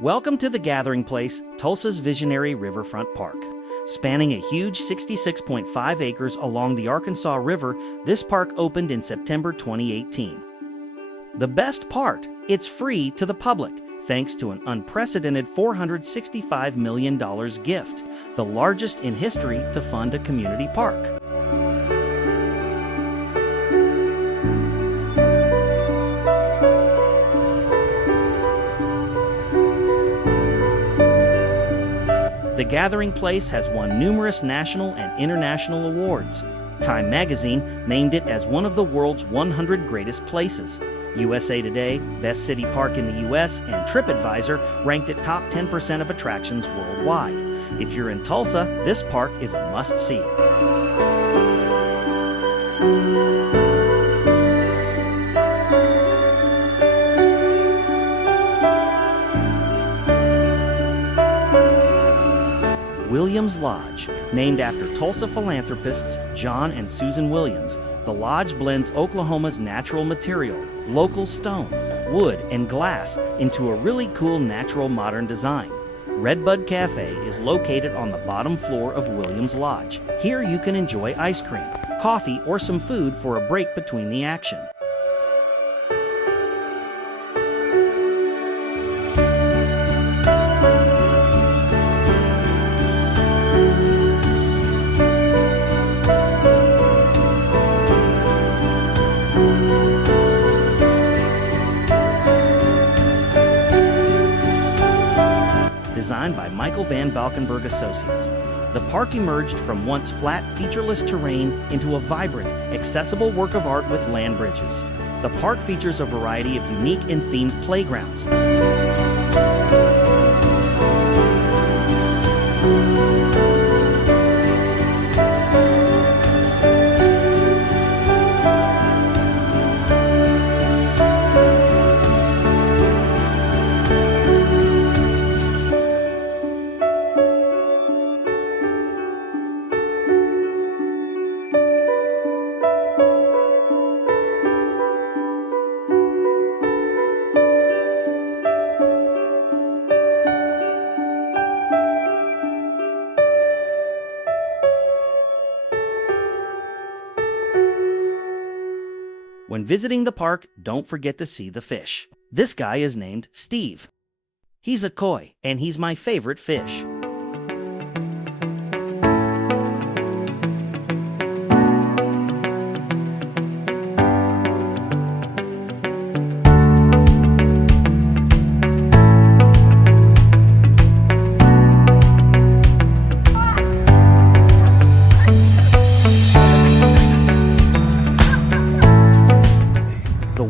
Welcome to the gathering place, Tulsa's visionary riverfront park. Spanning a huge 66.5 acres along the Arkansas River, this park opened in September 2018. The best part, it's free to the public, thanks to an unprecedented $465 million gift, the largest in history to fund a community park. The Gathering Place has won numerous national and international awards. Time magazine named it as one of the world's 100 greatest places. USA Today, Best City Park in the US, and TripAdvisor ranked it top 10% of attractions worldwide. If you're in Tulsa, this park is a must-see. Williams Lodge. Named after Tulsa philanthropists John and Susan Williams, the lodge blends Oklahoma's natural material, local stone, wood, and glass into a really cool natural modern design. Redbud Cafe is located on the bottom floor of Williams Lodge. Here you can enjoy ice cream, coffee, or some food for a break between the action. Designed by Michael Van Valkenburg Associates, the park emerged from once flat, featureless terrain into a vibrant, accessible work of art with land bridges. The park features a variety of unique and themed playgrounds. When visiting the park, don't forget to see the fish. This guy is named Steve. He's a koi, and he's my favorite fish.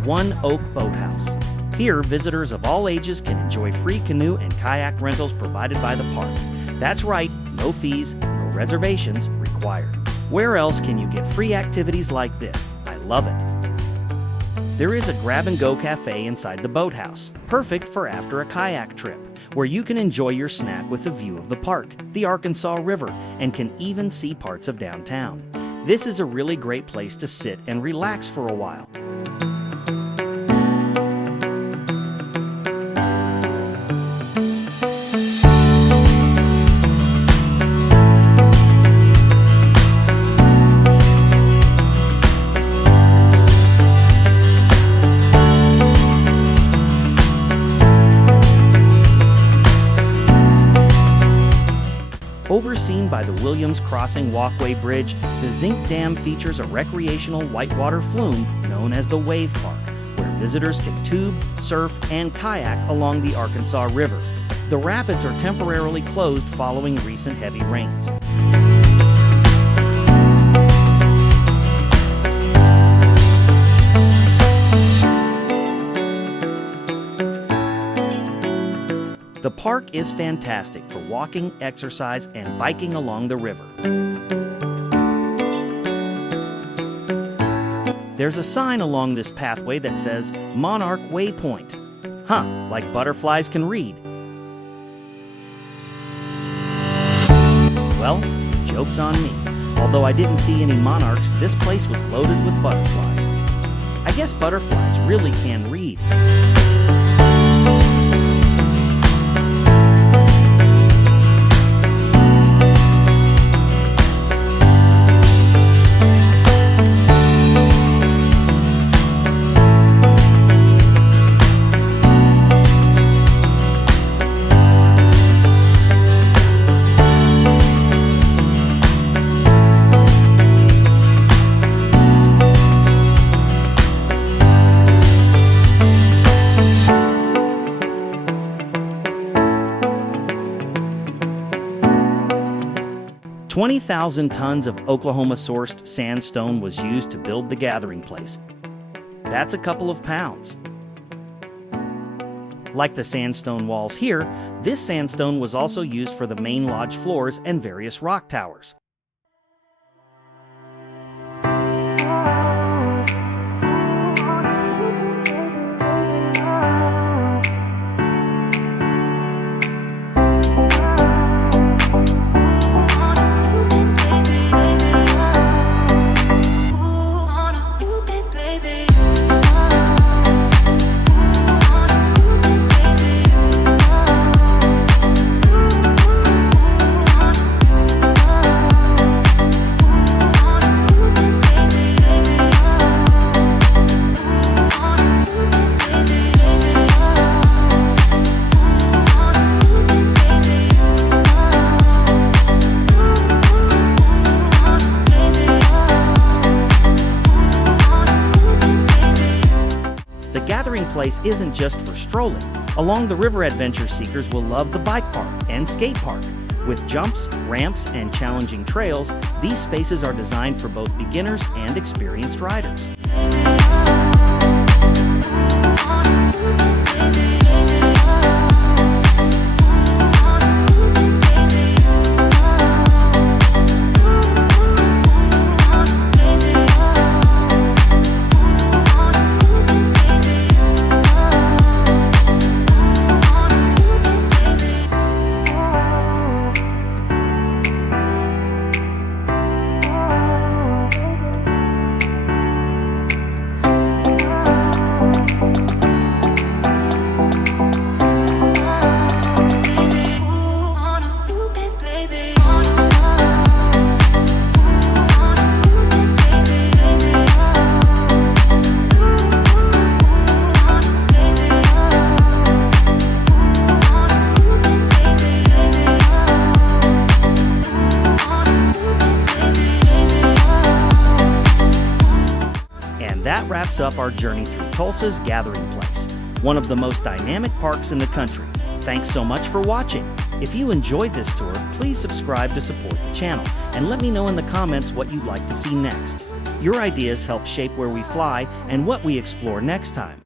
One Oak Boathouse. Here, visitors of all ages can enjoy free canoe and kayak rentals provided by the park. That's right, no fees, no reservations required. Where else can you get free activities like this? I love it. There is a grab-and-go cafe inside the boathouse, perfect for after a kayak trip, where you can enjoy your snack with a view of the park, the Arkansas River, and can even see parts of downtown. This is a really great place to sit and relax for a while. Overseen by the Williams Crossing Walkway Bridge, the Zink Dam features a recreational whitewater flume known as the Wave Park, where visitors can tube, surf, and kayak along the Arkansas River. The rapids are temporarily closed following recent heavy rains. The park is fantastic for walking, exercise, and biking along the river. There's a sign along this pathway that says Monarch Waypoint. Like butterflies can read. Well, joke's on me. Although I didn't see any monarchs, this place was loaded with butterflies. I guess butterflies really can read. 20,000 tons of Oklahoma-sourced sandstone was used to build the gathering place. That's a couple of pounds. Like the sandstone walls here, this sandstone was also used for the main lodge floors and various rock towers. The gathering place isn't just for strolling. Along the river, adventure seekers will love the bike park and skate park. With jumps, ramps, and challenging trails, these spaces are designed for both beginners and experienced riders. That wraps up our journey through Tulsa's Gathering Place, one of the most dynamic parks in the country. Thanks so much for watching. If you enjoyed this tour, please subscribe to support the channel and let me know in the comments what you'd like to see next. Your ideas help shape where we fly and what we explore next time.